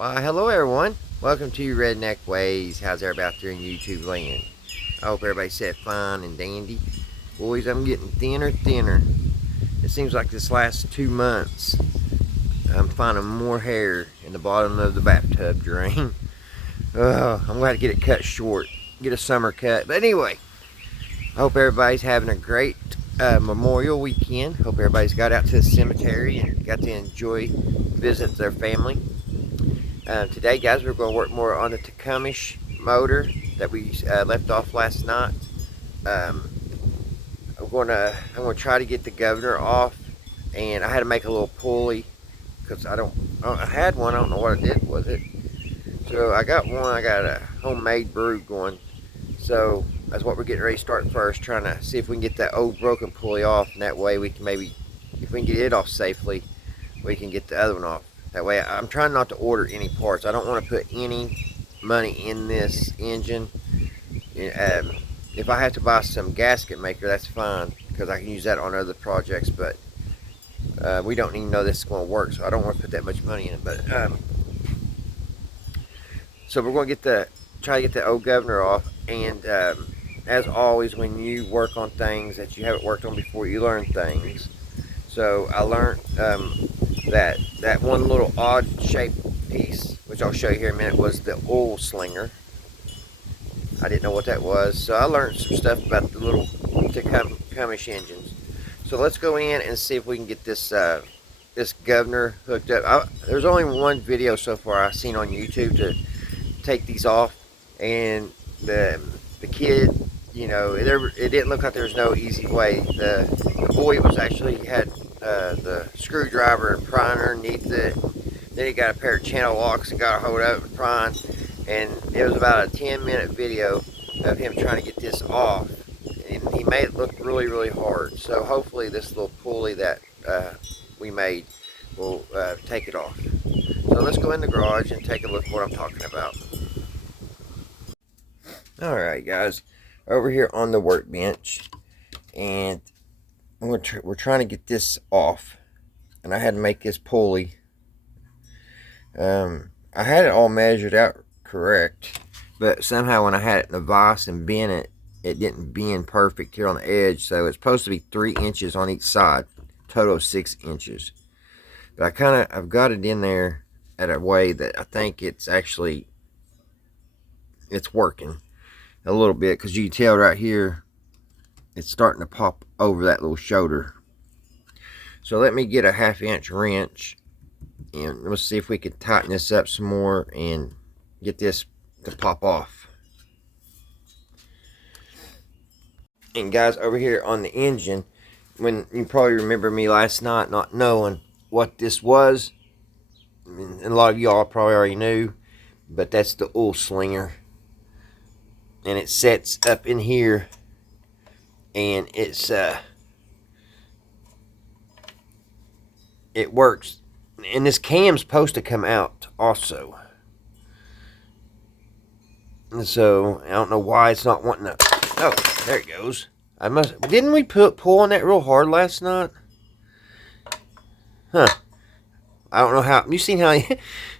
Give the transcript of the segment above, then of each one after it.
Why, hello everyone. Welcome to Redneck Ways. How's everybody out there in YouTube land? I hope everybody said fine and dandy. Boys, I'm getting thinner. It seems like this last 2 months, I'm finding more hair in the bottom of the bathtub drain. I'm going to have to get it cut short. Get a summer cut. But anyway, I hope everybody's having a great Memorial weekend. Hope everybody's got out to the cemetery and got to enjoy, visit their family. Today, guys, we're going to work more on the Tecuimseh motor that we left off last night. I'm going to try to get the governor off, and I had to make a little pulley because I had one. I don't know what I did with it. So I got one. I got a homemade brew going. So that's what we're getting ready to start first, trying to see if we can get that old broken pulley off, and that way we can maybe, if we can get it off safely, we can get the other one off. That way, I'm trying not to order any parts. I don't want to put any money in this engine. If I have to buy some gasket maker, that's fine, because I can use that on other projects, but we don't even know this is going to work, so I don't want to put that much money in it. But so we're going to try to get the old governor off, and as always, when you work on things that you haven't worked on before, you learn things. So I learned that one little odd shaped piece, which I'll show you here in a minute, was the oil slinger. I didn't know what that was, so I learned some stuff about the little Tecuimseh engines. So let's go in and see if we can get this this governor hooked up. There's only one video so far I've seen on YouTube to take these off, and the kid, you know, it didn't look like there was no easy way. The boy was actually had the screwdriver and prying underneath it. Then he got a pair of channel locks and got a hold of it and prying. And it was about a 10-minute video of him trying to get this off. And he made it look really, really hard. So hopefully this little pulley that we made will take it off. So let's go in the garage and take a look at what I'm talking about. Alright guys, over here on the workbench, and we're trying to get this off, and I had to make this pulley. I had it all measured out correct, but somehow when I had it in the vise and bent it, it didn't bend perfect here on the edge. So it's supposed to be 3 inches on each side, total of 6 inches. But I've got it in there at a way that I think it's working a little bit, because you can tell right here it's starting to pop over that little shoulder. So let me get a 1/2 inch wrench, and let's see if we can tighten this up some more and get this to pop off. And guys, over here on the engine, when you probably remember me last night not knowing what this was, and a lot of y'all probably already knew, but that's the oil slinger, and it sets up in here, and it works. And this cam's supposed to come out also. And so I don't know why it's not wanting to. Oh, there it goes. Didn't we pull on that real hard last night? Huh. I don't know how. You seen how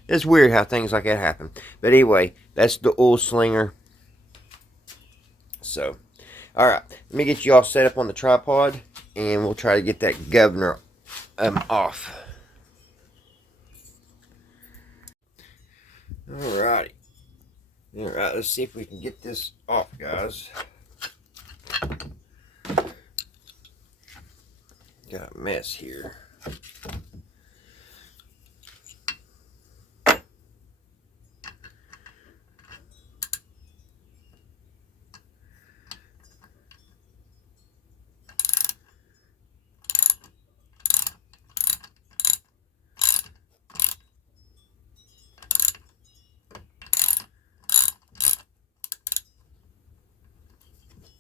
it's weird how things like that happen. But anyway, that's the oil slinger. So, all right, let me get you all set up on the tripod, and we'll try to get that governor off. Alrighty. Alright, let's see if we can get this off, guys. Got a mess here.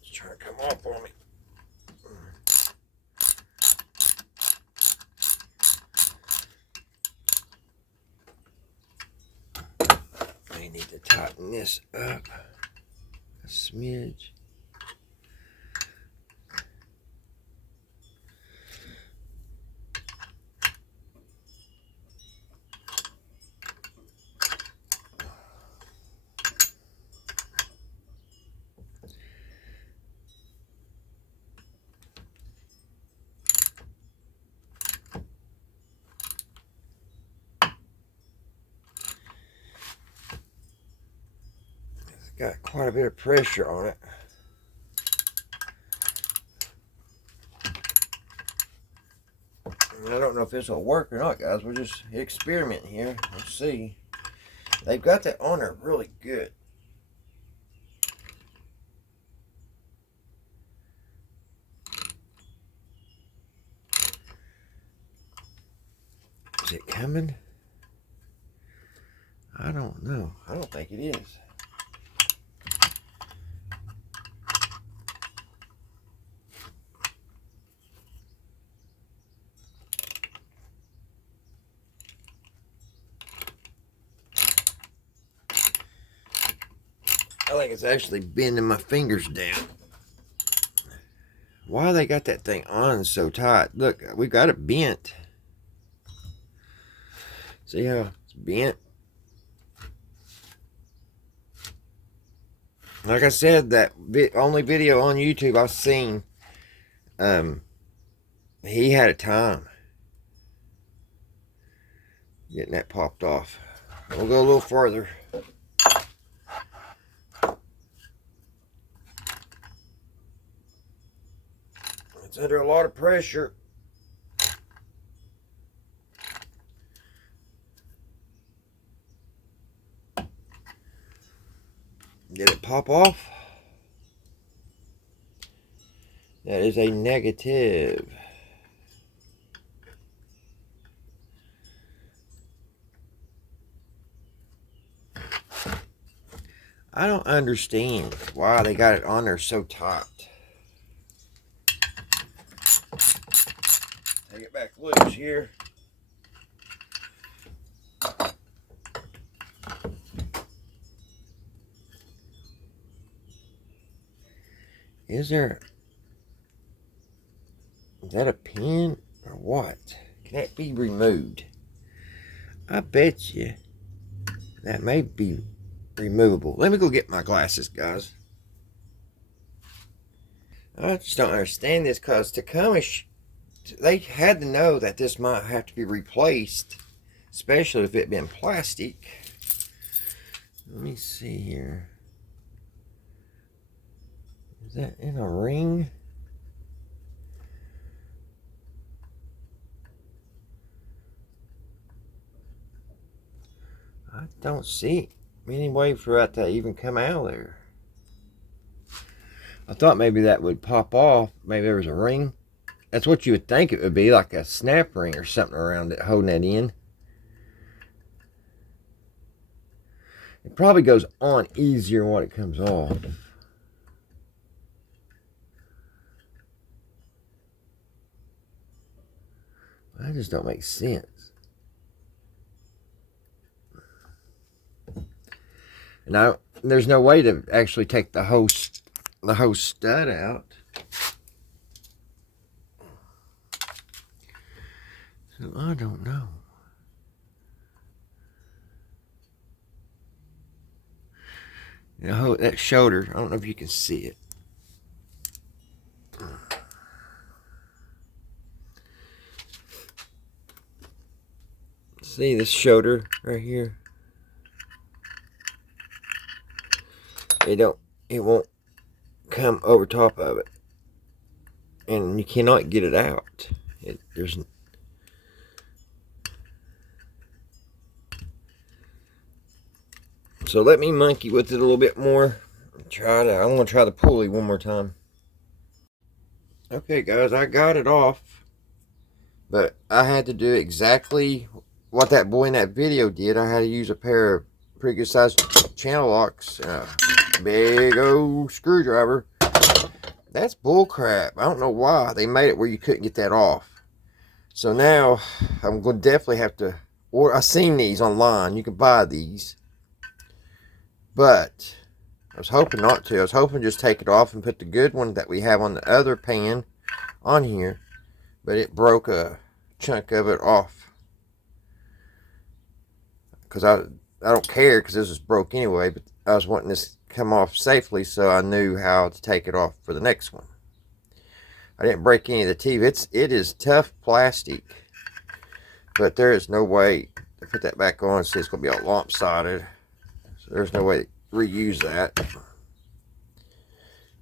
It's trying to come off on me. I need to tighten this up a smidge. got quite a bit of pressure on it. And I don't know if this will work or not, guys. We're just experimenting here. Let's see. They've got that on there really good. Is it coming? I don't know. I don't think it is. I think it's actually bending my fingers down. Why they got that thing on so tight? Look, we got it bent. See how it's bent? Like I said, that only video on YouTube I've seen, he had a time getting that popped off. We'll go a little further. It's under a lot of pressure. Did it pop off? That is a negative. I don't understand why they got it on there so tight. Take it back loose here. Is that a pin or what? Can that be removed? I bet you that may be removable. Let me go get my glasses, guys. I just don't understand this, because Tecuimseh, they had to know that this might have to be replaced, especially if it had been plastic. Let me see here. Is that in a ring? I don't see any way for that to even come out of there. I thought maybe that would pop off. Maybe there was a ring. That's what you would think it would be, like a snap ring or something around it holding that in. It probably goes on easier when it comes off. That just don't make sense. Now, there's no way to actually take the whole stud out. So I don't know. You know, that shoulder, I don't know if you can see it. See this shoulder right here? It won't come over top of it, and you cannot get it out. So let me monkey with it a little bit more. I'm gonna try the pulley one more time. Okay, guys, I got it off, but I had to do exactly what that boy in that video did. I had to use a pair of pretty good sized channel locks, big old screwdriver. That's bull crap. I don't know why they made it where you couldn't get that off. So now I'm going to definitely have to order. I've seen these online. You can buy these, but I was hoping not to. I was hoping to just take it off and put the good one that we have on the other pan on here, but it broke a chunk of it off. Because I don't care, because this is broke anyway, but I was wanting this to come off safely, so I knew how to take it off for the next one. I didn't break any of the teeth. It is tough plastic, but there is no way to put that back on. See, it's going to be all lopsided, so there's no way reuse that.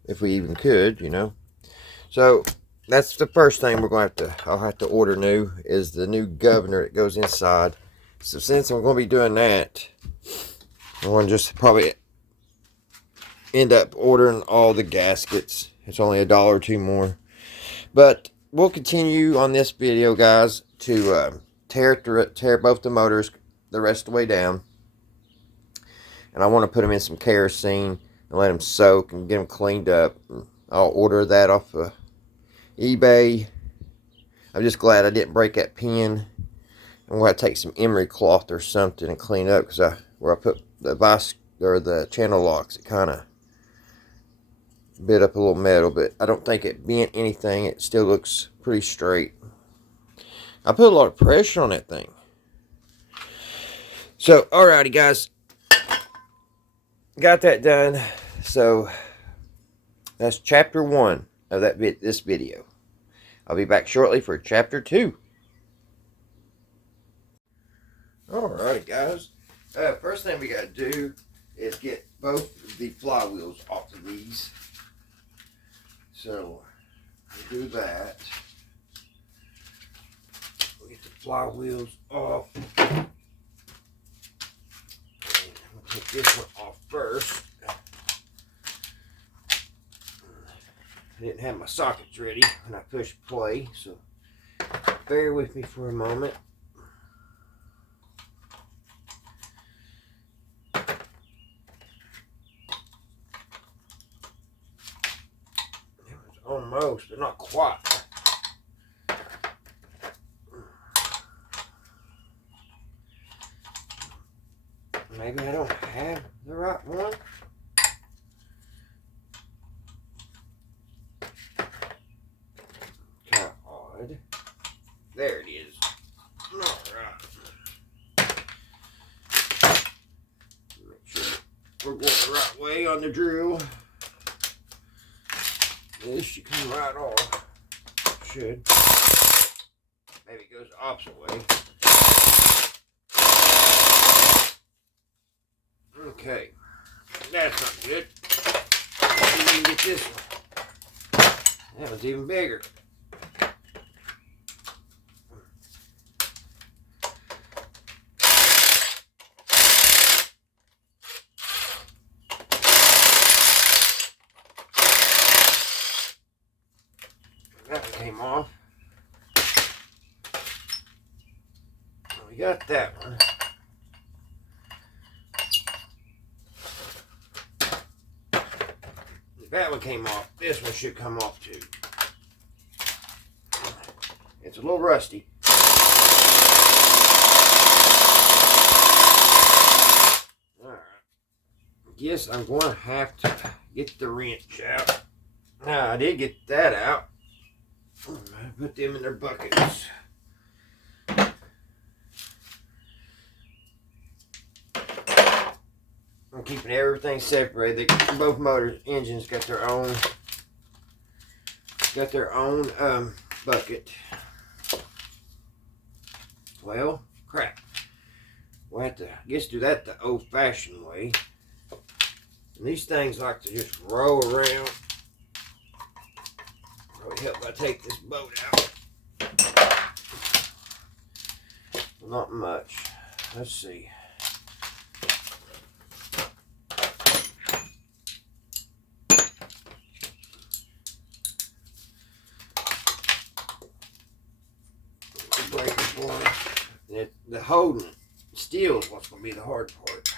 If we even could, you know. So that's the first thing we're going to have to, I'll have to order new, is the new governor that goes inside. So since I'm going to be doing that, I'm going to just probably end up ordering all the gaskets. It's only $1 or $2 more. But we'll continue on this video, guys, to tear both the motors the rest of the way down. And I want to put them in some kerosene and let them soak and get them cleaned up. I'll order that off of eBay. I'm just glad I didn't break that pin. I'm going to take some emery cloth or something and clean up, because where I put the vice or the channel locks, it kind of bit up a little metal, but I don't think it bent anything. It still looks pretty straight. I put a lot of pressure on that thing. So, alrighty, guys, got that done. So that's chapter 1 of this video. I'll be back shortly for chapter 2. Alright, guys. First thing we got to do is get both the flywheels off of these. So we'll do that. We'll get the flywheels off. And we'll take this one off first. I didn't have my sockets ready when I pushed play, so bear with me for a moment. Almost, but not quite. Maybe I don't have the right one. Kind of odd. There it is. Alright. Make sure we're going the right way on the drill. This should come right off. Should. Maybe it goes the opposite way. Okay. That's not good. Let's see if we can get this one. That one's even bigger. That one came off. We got that one. If that one came off, this one should come off too. It's a little rusty. Alright. Guess I'm going to have to get the wrench out. Now, I did get that out. Put them in their buckets. I'm keeping everything separated. Both motor engines got their own bucket. Well, crap. We'll have to, I guess, do that the old-fashioned way. And these things like to just roll around. Probably help if I take this boat out. Not much. Let's see. The holding steel is what's going to be the hard part.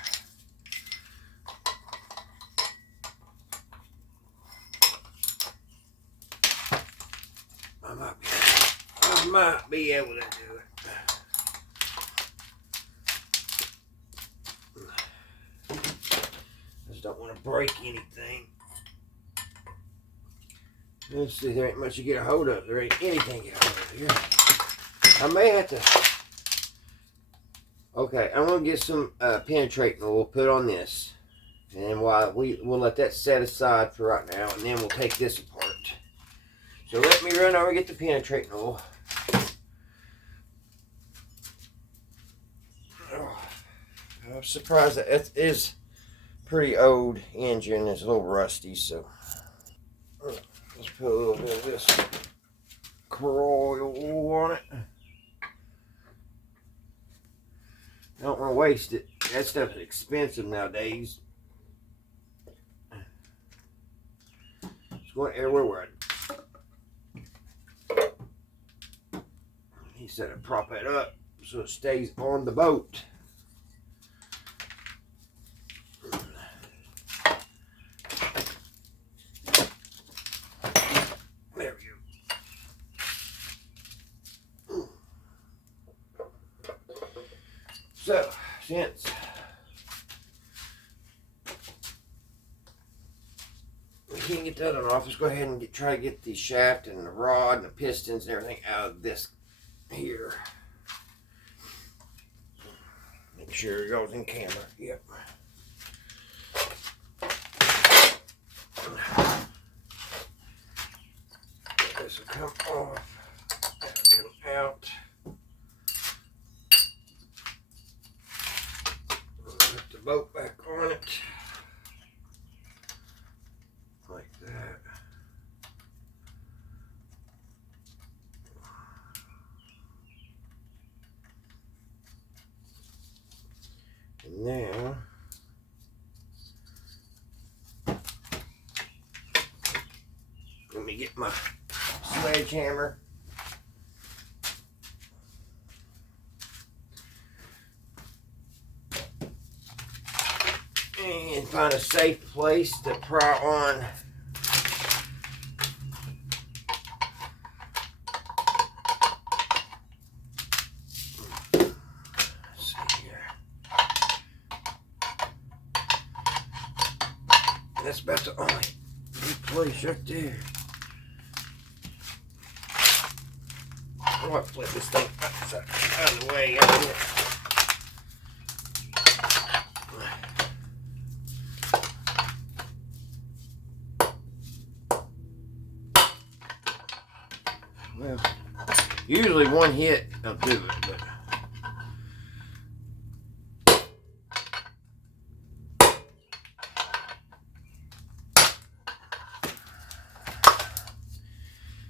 I might be able to do it. I just don't want to break anything. Let's see, there ain't much to get a hold of. There ain't anything to get a hold of here. I may have to. Okay, I'm going to get some penetrating oil, put on this. And while we'll let that set aside for right now, and then we'll take this apart. So let me run over and get the penetrating oil. Oh, I'm surprised that it is pretty old engine. It's a little rusty, so let's put a little bit of this Corolla oil on it. I don't want to waste it. That stuff is expensive nowadays. It's going everywhere. He said to prop it up so it stays on the boat. There we go. So, since we can't get the other one off, let's go ahead and try to get the shaft and the rod and the pistons and everything out of this here. Make sure it goes in camera. Yep. This will come off. That'll come out. Put the boat back on it. Like that. And now let me get my sledgehammer and find a safe place to pry on that's about the only good place right there. I want to flip this thing out of the way. Well, usually one hit will do it, but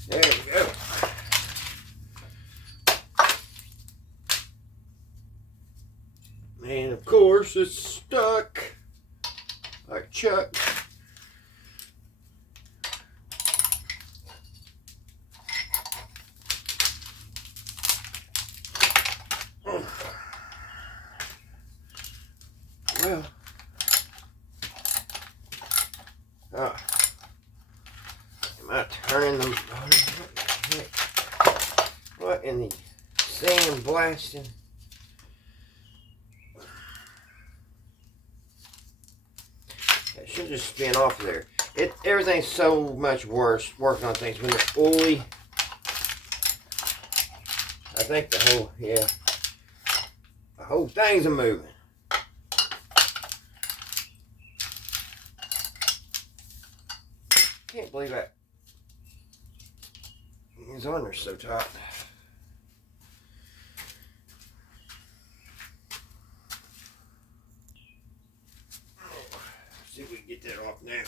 there we go. And of course it's stuck like Chuck. Well, am I turning them? What in the sand blasting? That should just spin off there. Everything's so much worse working on things when they're oily. I think the whole thing's a moving. Can't believe that. It's on there so tight. See if we can get that off now.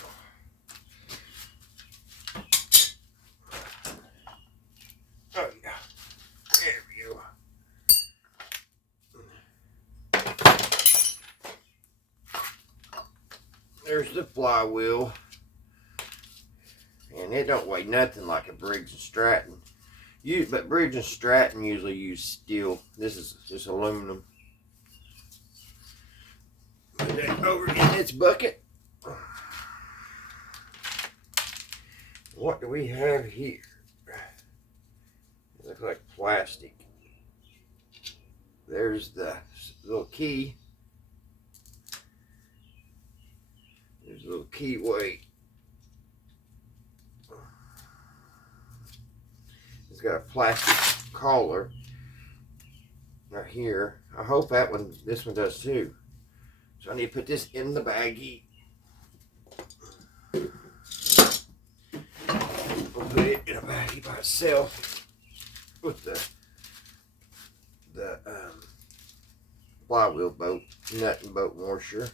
Oh yeah. There we go. There's the flywheel. And it don't weigh nothing like a Briggs and Stratton. But Briggs and Stratton usually use steel. This is just aluminum. Put that over in its bucket. What do we have here? It looks like plastic. There's the little key. There's a little key weight. It's got a plastic collar right here. I hope this one does too. So I need to put this in the baggie. We'll put it in a baggie by itself with the flywheel bolt, nut and bolt washer.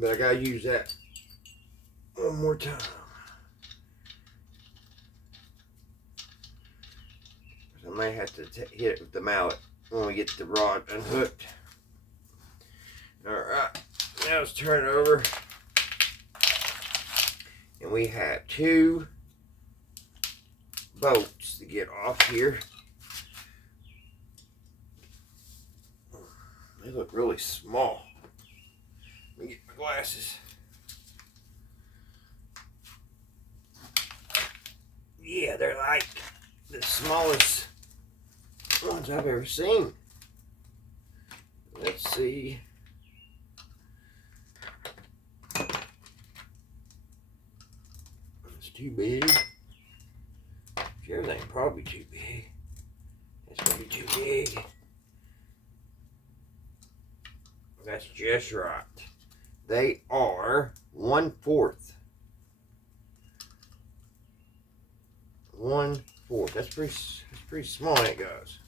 But I gotta use that one more time. So I may have to hit it with the mallet when we get the rod unhooked. Alright, now let's turn it over. And we have 2 bolts to get off here. They look really small. Let me get my glasses. Yeah, they're like the smallest ones I've ever seen. Let's see. It's too big. Everything probably too big. It's gonna be too big. That's just right. They are 1/4. 1/4. That's pretty small, ain't it, guys?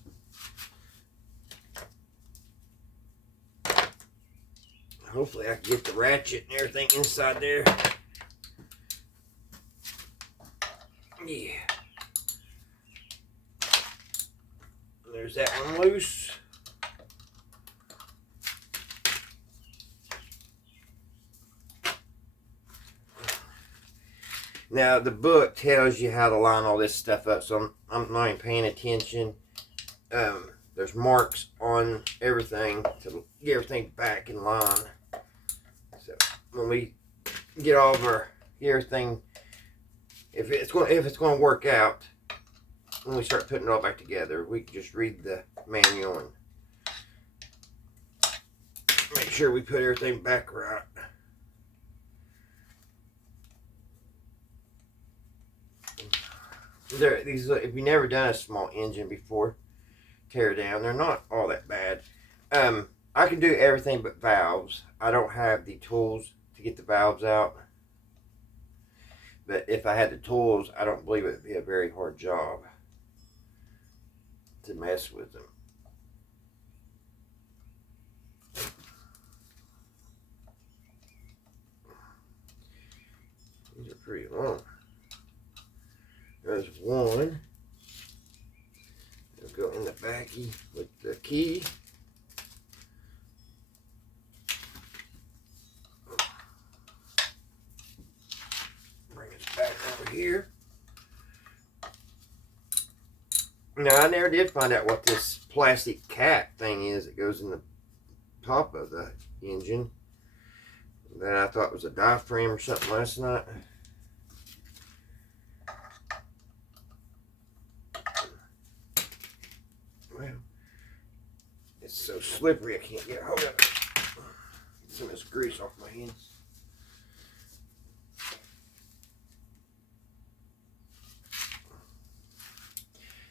Hopefully I can get the ratchet and everything inside there. Yeah. There's that one loose. Now the book tells you how to line all this stuff up, so I'm not even paying attention. There's marks on everything to get everything back in line. So when we get all of our everything, if it's going to work out, when we start putting it all back together, we can just read the manual and make sure we put everything back right. These, if you've never done a small engine before, tear down. They're not all that bad. I can do everything but valves. I don't have the tools to get the valves out. But if I had the tools, I don't believe it would be a very hard job to mess with them. These are pretty long. There's one. It'll go in the backy with the key. Bring it back over here. Now, I never did find out what this plastic cap thing is that goes in the top of the engine. That I thought was a diaphragm or something last night. Well, it's so slippery I can't get a hold of it. Get some of this grease off my hands.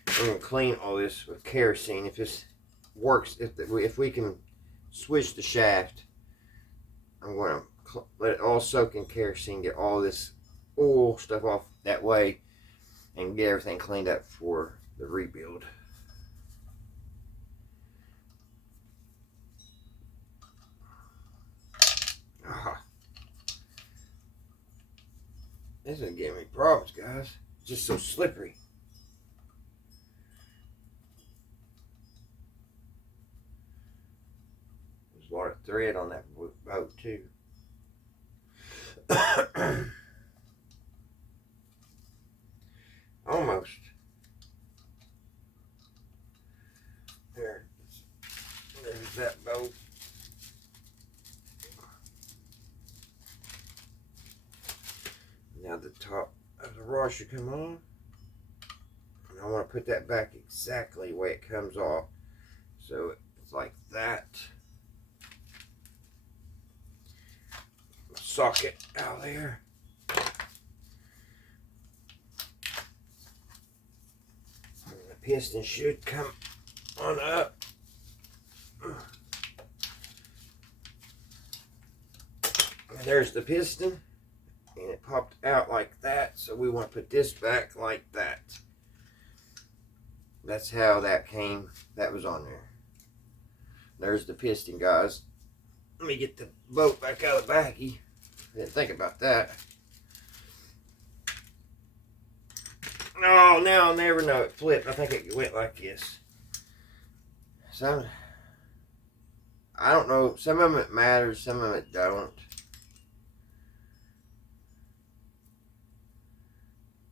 I'm going to clean all this with kerosene. If this works, if we can switch the shaft, I'm going to let it all soak in kerosene, get all this oil stuff off that way, and get everything cleaned up for the rebuild. This is giving me problems, guys. It's just so slippery. There's a lot of thread on that boat too. Almost. There's that boat. Now the top of the rod should come on. And I want to put that back exactly the way it comes off. So it's like that. Socket out there. And the piston should come on up. And there's the piston. And it popped out like that, so we want to put this back like that. That's how that came. That was on there. There's the piston, guys. Let me get the boat back out of the baggie. Didn't think about that. Oh, now I'll never know. It flipped. I think it went like this. So, I don't know. Some of it matters, some of it don't.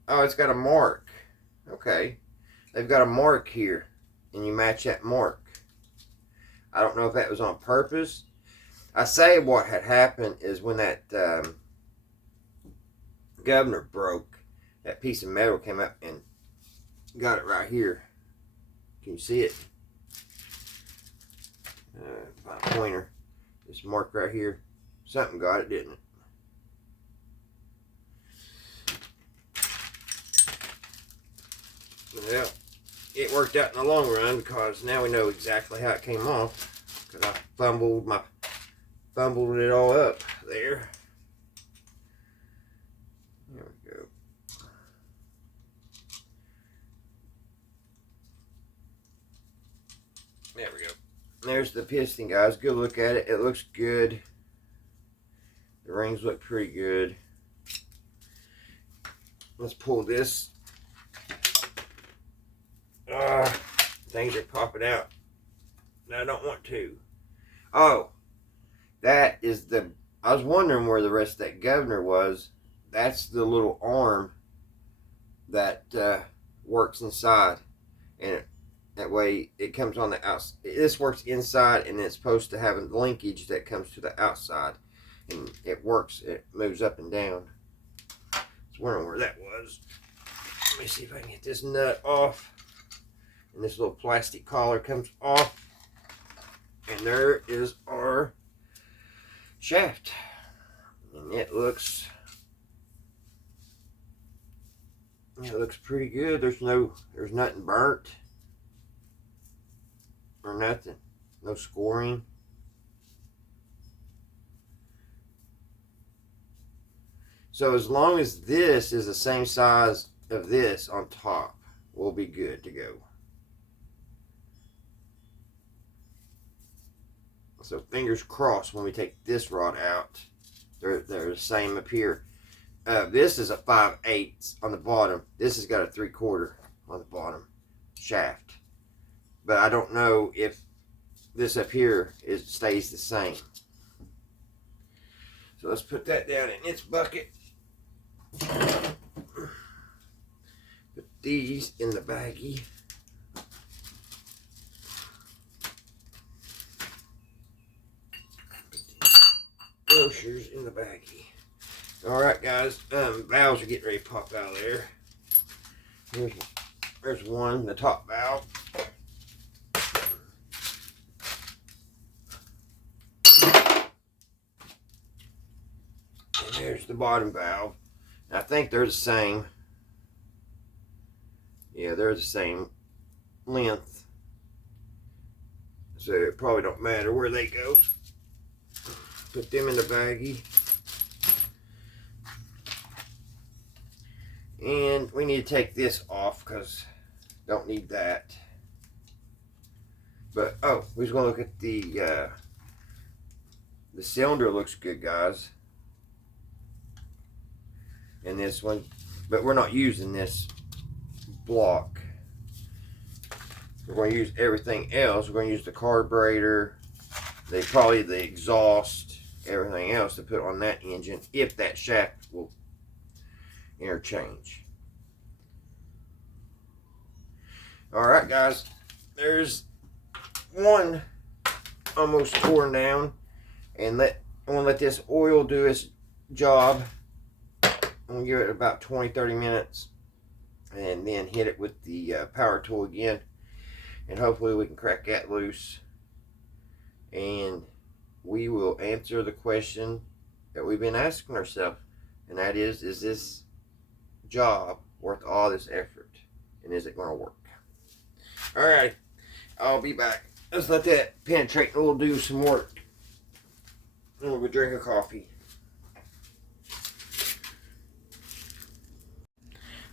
Oh, it's got a mark. Okay. They've got a mark here, and you match that mark. I don't know if that was on purpose. I say what had happened is when that governor broke, that piece of metal came up and got it right here. Can you see it? My pointer. This mark right here. Something got it, didn't it? Well, it worked out in the long run because now we know exactly how it came off. Because I fumbled it all up there. There we go. There we go. There's the piston, guys. Good look at it. It looks good. The rings look pretty good. Let's pull this. Things are popping out. I don't want to. Oh, that is the... I was wondering where the rest of that governor was. That's the little arm that works inside. And that way it comes on the outside. This works inside, and it's supposed to have a linkage that comes to the outside. And it works. It moves up and down. I was wondering where that was. Let me see if I can get this nut off. And this little plastic collar comes off. And there is our shaft. And it looks pretty good. There's nothing burnt or nothing. No scoring. So as long as this is the same size of this on top, we'll be good to go. So fingers crossed when we take this rod out, they're the same up here. This is a 5/8 on the bottom. This has got a 3/4 on the bottom shaft. But I don't know if this up here stays the same. So let's put that down in its bucket. Put these in the baggie. Brochures in the baggie. Alright guys, valves are getting ready to pop out of there. There's one, the top valve. And there's the bottom valve. I think they're the same. Yeah, they're the same length. So it probably don't matter where they go. Put them in the baggie. And we need to take this off because don't need that. But oh, we're just gonna look at the cylinder. Looks good, guys. And this one, but we're not using this block. We're going to use everything else. We're going to use the carburetor, probably the exhaust, everything else to put on that engine if that shaft will interchange. Alright guys, there's one almost torn down, and I'm going to let this oil do its job. I'm going to give it about 20-30 minutes and then hit it with the power tool again, and hopefully we can crack that loose, and we will answer the question that we've been asking ourselves, and that is this job worth all this effort, and is it going to work? Alright, I'll be back. Let's let that penetrate and we'll do some work, and we'll drink a coffee.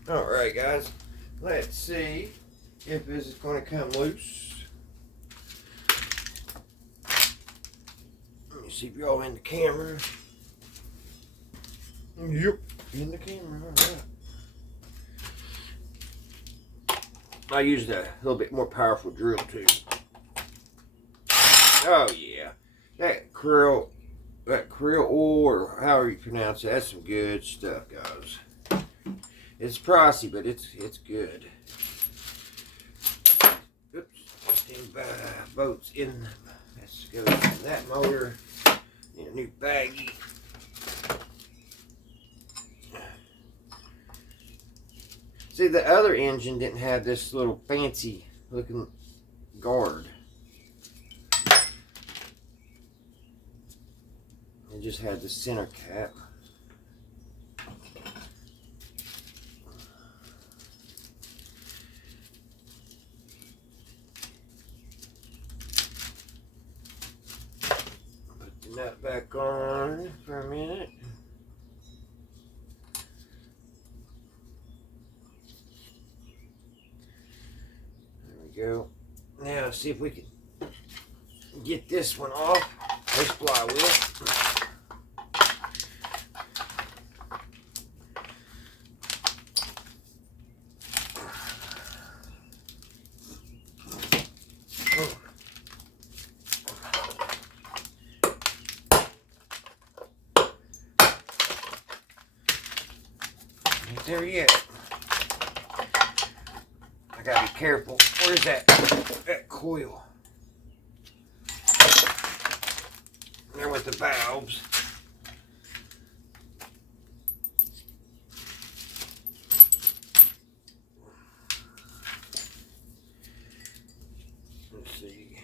Alright guys, let's see if this is going to come loose. Let me See if y'all in the camera. Yep, in the camera. All right. I used a little bit more powerful drill too. Oh yeah, that krill oil, or however you pronounce it, that's some good stuff, guys. It's pricey, but it's good. Oops, stand by, boats in. Let's go to that motor. Need a new baggie. See, the other engine didn't have this little fancy looking guard. It just had the center cap. Put the nut back on for a minute. Go. Now see if we can get this one off. This flywheel. Ain't there yet. I gotta be careful. Where's that coil? There with the valves. Let's see.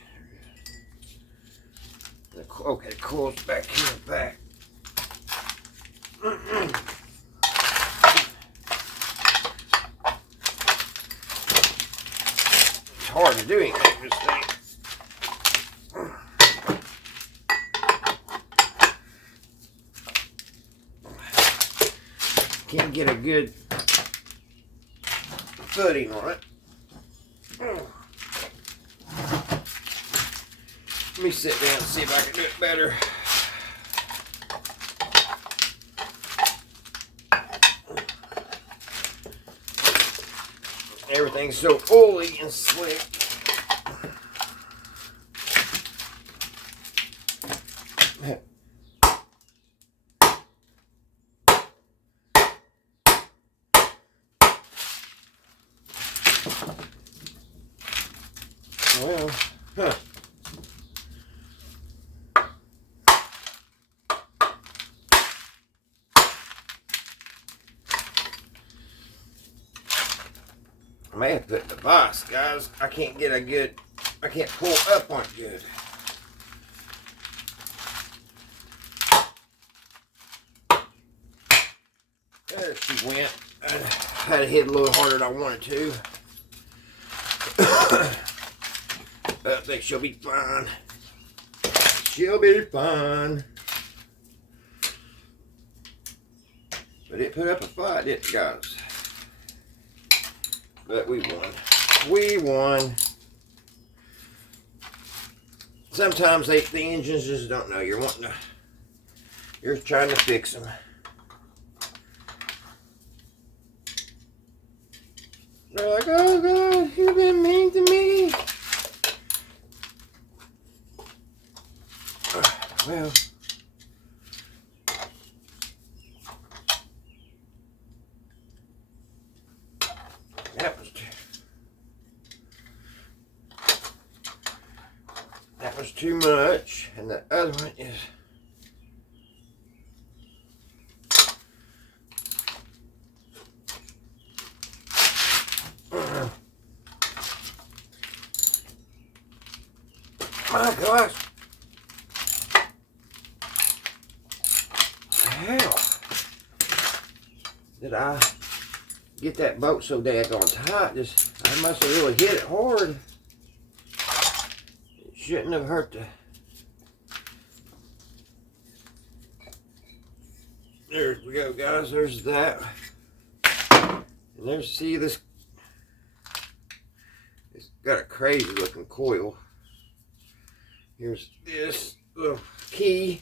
Okay, the coil's back here in the back. It's hard to do anything with this thing. Can't get a good footing on it. Let me sit down and see if I can do it better. Everything's so oily and slick. Well, huh. I may have to put the vise, guys. I can't pull up on it good. There she went. I had to hit a little harder than I wanted to. I think she'll be fine. She'll be fine. But it put up a fight, didn't it, guys? But we won. We won. Sometimes the engines just don't know. You're trying to fix them. They're like, oh God, you've been mean to me. Well, that was too much, and the other one is my gosh. Hell, did I get that boat so daggone tight? I must have really hit it hard. It shouldn't have hurt the. There we go, guys. There's that. And there's, see this. It's got a crazy looking coil. Here's this. Ugh. key.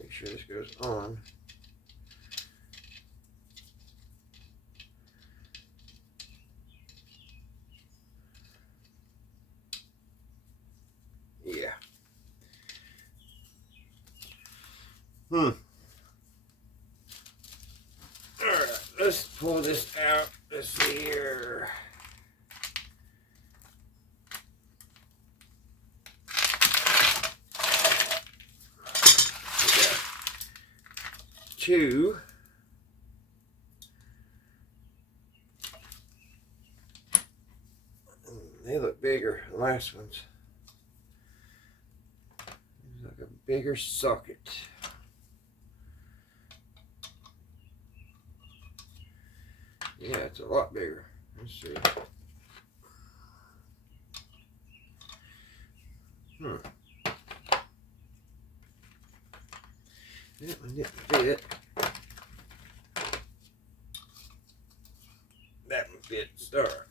Make sure this goes on. Yeah. Alright, let's pull this out. Let's see here. We got two. They look bigger, the last ones. Like a bigger socket. Yeah, it's a lot bigger. Let's see. That one didn't fit. That one fit to start.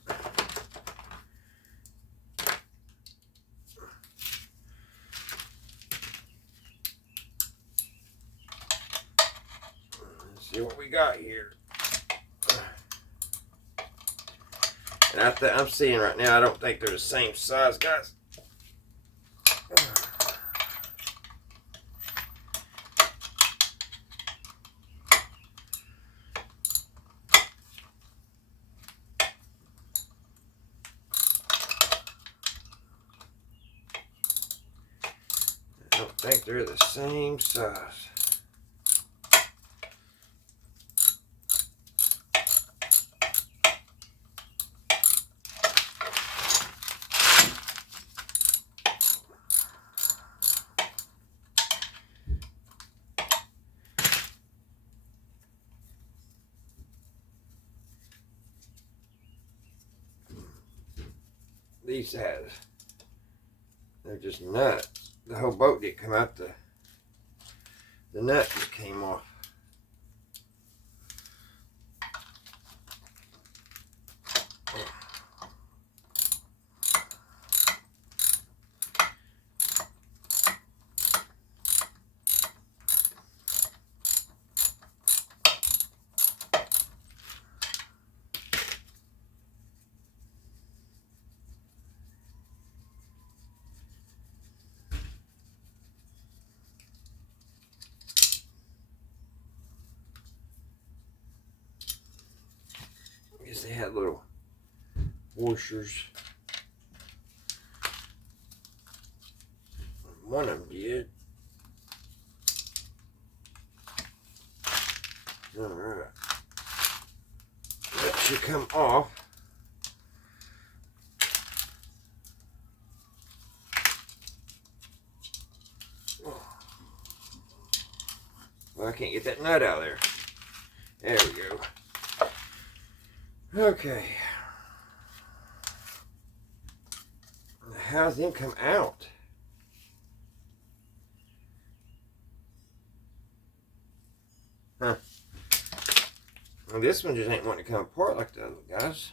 Let's see what we got here. And I'm seeing right now, I don't think they're the same size, guys. I don't think they're the same size. These sides, they're just nuts. The whole boat didn't come out. The nut just came off. I guess they had little washers. One of them did. Alright. That should come off. Well, I can't get that nut out of there. There we go. Okay. How's them come out? Huh. Well, this one just ain't wanting to come apart like the other guys.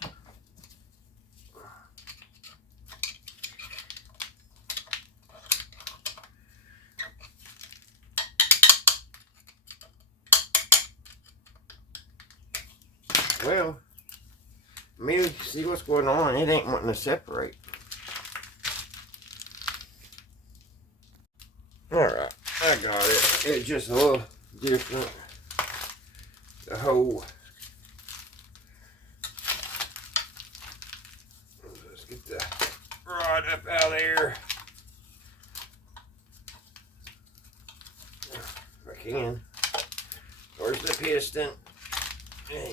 Well, maybe see what's going on. It ain't wanting to separate. Alright, I got it. It's just a little different. The whole. Let's get the rod up out of there. If I can. Where's the piston? Dang.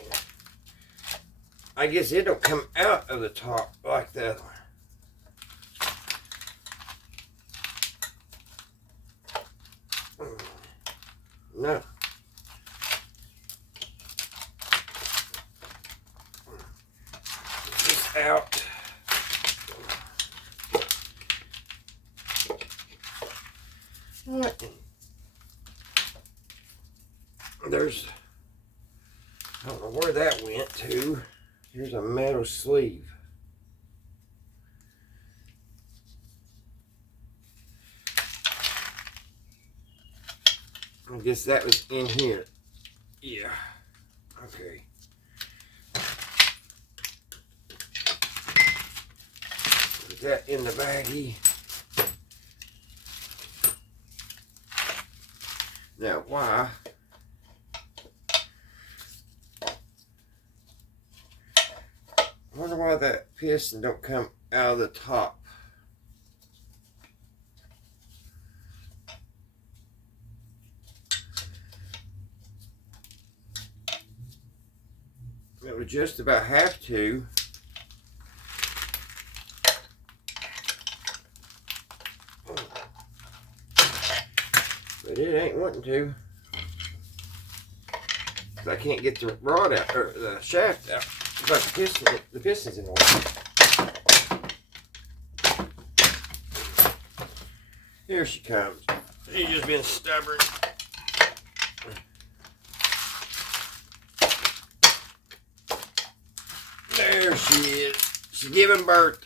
I guess it don't come out of the top like that one. No. This out. What? There's, I don't know where that went to. Here's a metal sleeve. I guess that was in here. Yeah. Okay. Put that in the baggie. Now, why? I wonder why that piston don't come out of the top. It would just about have to. But it ain't wanting to. I can't get the rod out, or the shaft out. But the piston's in the way. Here she comes. She's just been stubborn. There she is. She's giving birth.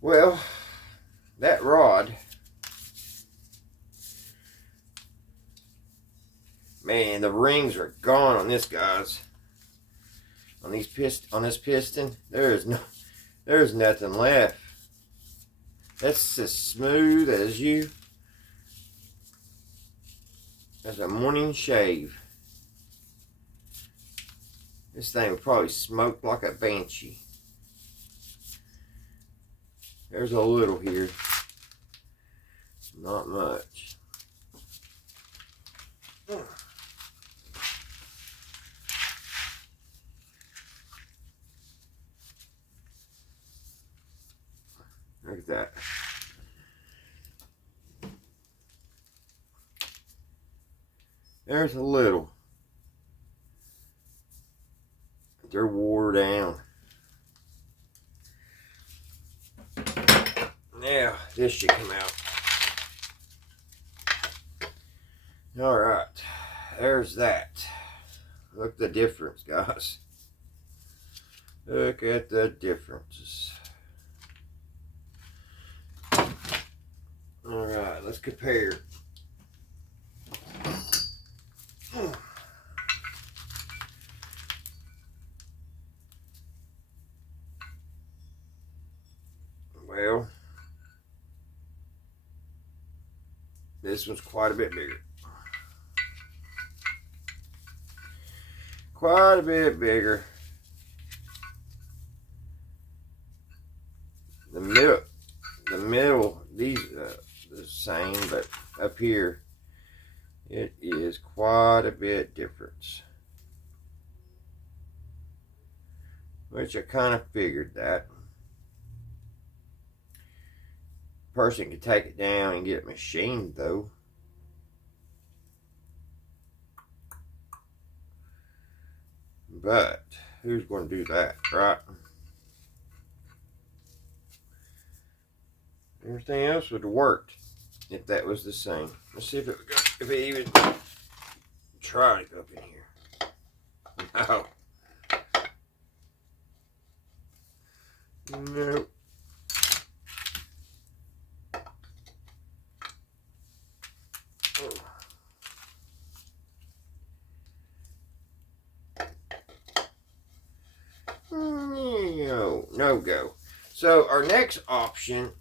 Well, that rod, man, the rings are gone on this, guys. On this piston, there's nothing left. That's as smooth as a morning shave. This thing would probably smoke like a banshee. There's a little here. Not much. Look at that. There's a little. They're wore down. Now, this should come out. Alright. There's that. Look at the difference, guys. Look at the differences. Alright, let's compare. Well, this one's quite a bit bigger. Quite a bit bigger. The middle, these the same, but up here, it is quite a bit different. Which I kind of figured that. Person could take it down and get it machined, though. But who's going to do that, right? Everything else would have worked if that was the same. Let's see if it would go, if it even try to go up in here. No. Nope. No go. So our next option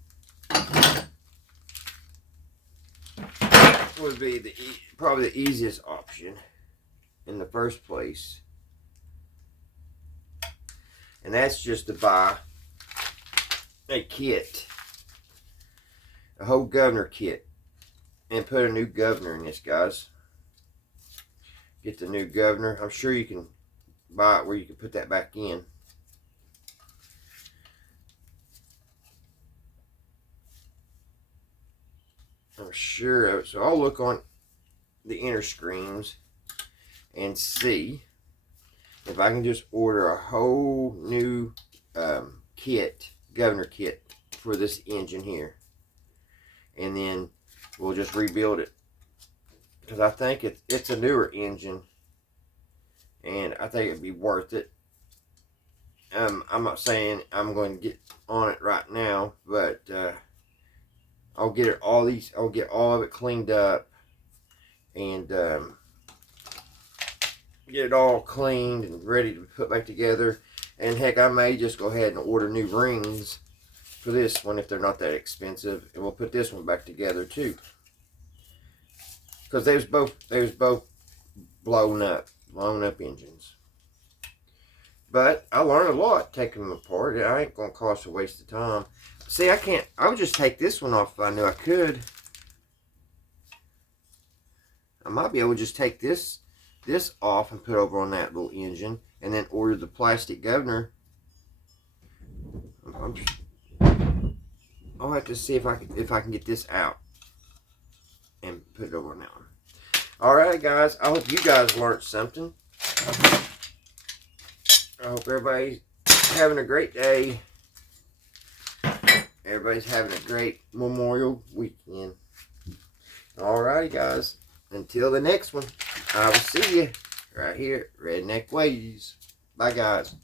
would be probably the easiest option in the first place, and that's just to buy a kit, a whole governor kit, and put a new governor in this, guys. Get the new governor. I'm sure you can buy it where you can put that back in. I'm sure of it. So I'll look on the inner screens and see if I can just order a whole new kit, governor kit for this engine here, and then we'll just rebuild it, because I think it's a newer engine and I think it'd be worth it. I'm not saying I'm going to get on it right now, but I'll get all of it cleaned up and get it all cleaned and ready to put back together. And heck, I may just go ahead and order new rings for this one if they're not that expensive, and we'll put this one back together too. Because they was both blown up engines. But I learned a lot taking them apart. I ain't gonna cost a waste of time. See, I would just take this one off if I knew I could. I might be able to just take this off and put over on that little engine, and then order the plastic governor. I'll have to see if I can get this out and put it over on that one. All right, guys. I hope you guys learned something. I hope everybody's having a great day. Everybody's having a great Memorial weekend. Alrighty, guys. Until the next one, I will see you right here at Redneck Ways. Bye, guys.